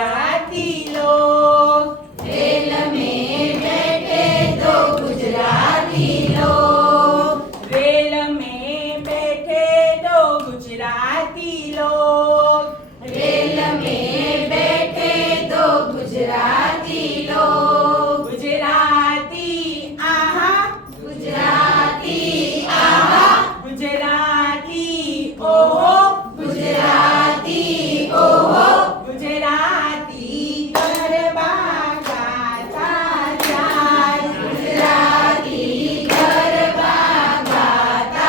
गुजराती लोग। रेल में बैठे दो गुजराती लोग। रेल में बैठे दो गुजराती लोग। रेल में बैठे दो गुजराती लोग। गुजराती आहा, गुजराती आहा, गुजराती ओहो, गुजराती ओहो, गुजराती गरबा गाता જાય। गुजराती गरबा गाता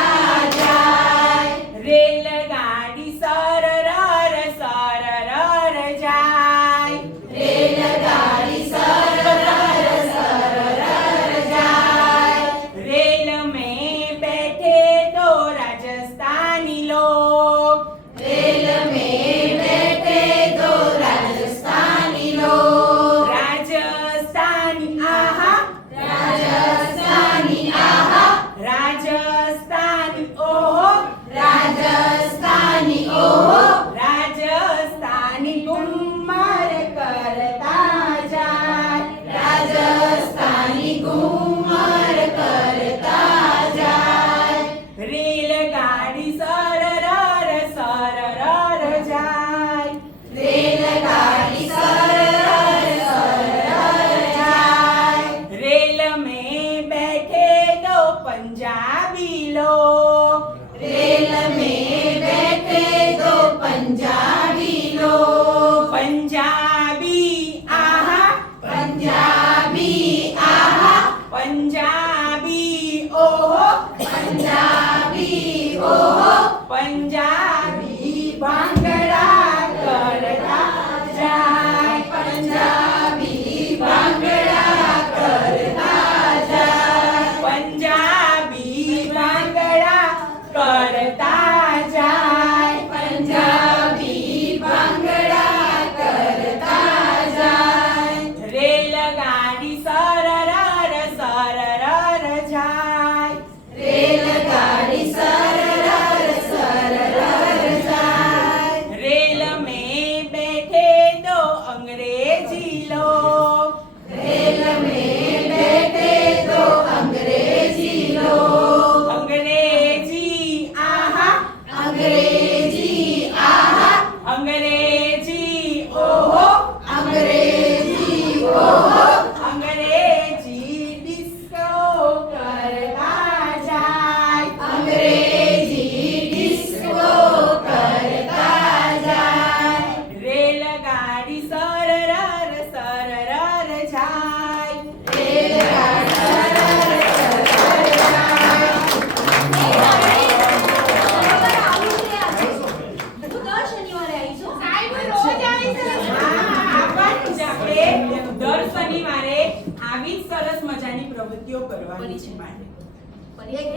જાય। રેલગાડી સરરર સરરર જાય। રેલગાડી સરરર સરરર જાય। रेल में बैठे तो राजस्थानी लोग। रेल में बैठे दो राजस्थानी लोग। राजस्थानी आहा, राजस्थानी आहा, राजस्थानी ओहो, राजस्थानी ओहो, राजस्थानी घुम्मर करता જાય। राजस्थानी घूमर करता જાય। રેલગાડી સરરર સરરર જાય। रेलगाड़ी सररर सररर જાય। रेल में बैठे दो पंजाबी लोग। रेल में बैठे दो पंजाबी लोग। पंजाबी आहा, पंजाबी आहा, पंजाबी ओहो, पंजाबी ओहो, पंजाबी भांगड़ा करता જાય। पंजाबी भांगड़ा करता જાય। पंजाबी भांगड़ा करता જાય। पंजाबी भांगड़ा करता જાય। રેલગાડી સરરર સરરર જાય। रेलगाड़ी सररर सररर જાય। रेल में बैठे दो अंग्रेजी लोग। रेल में बैठे दो अंग्रेजी लोग। अंग्रेजी आहा, अंग्रेजी आहा, अंग्रेजी ओहो, अंग्रेजी ओहो, अंग्रेजी डिस्को करता જાય। अंग्रेजी डिस्को करता જાય। રેલગાડી સરરર સરરર જાય। રેલગાડી સરરર સરરર જાય। હા, પણ જ આપણે દર શનિવારે આવી જ સરસ મજાની પ્રવૃત્તિઓ કરવાની છે. એક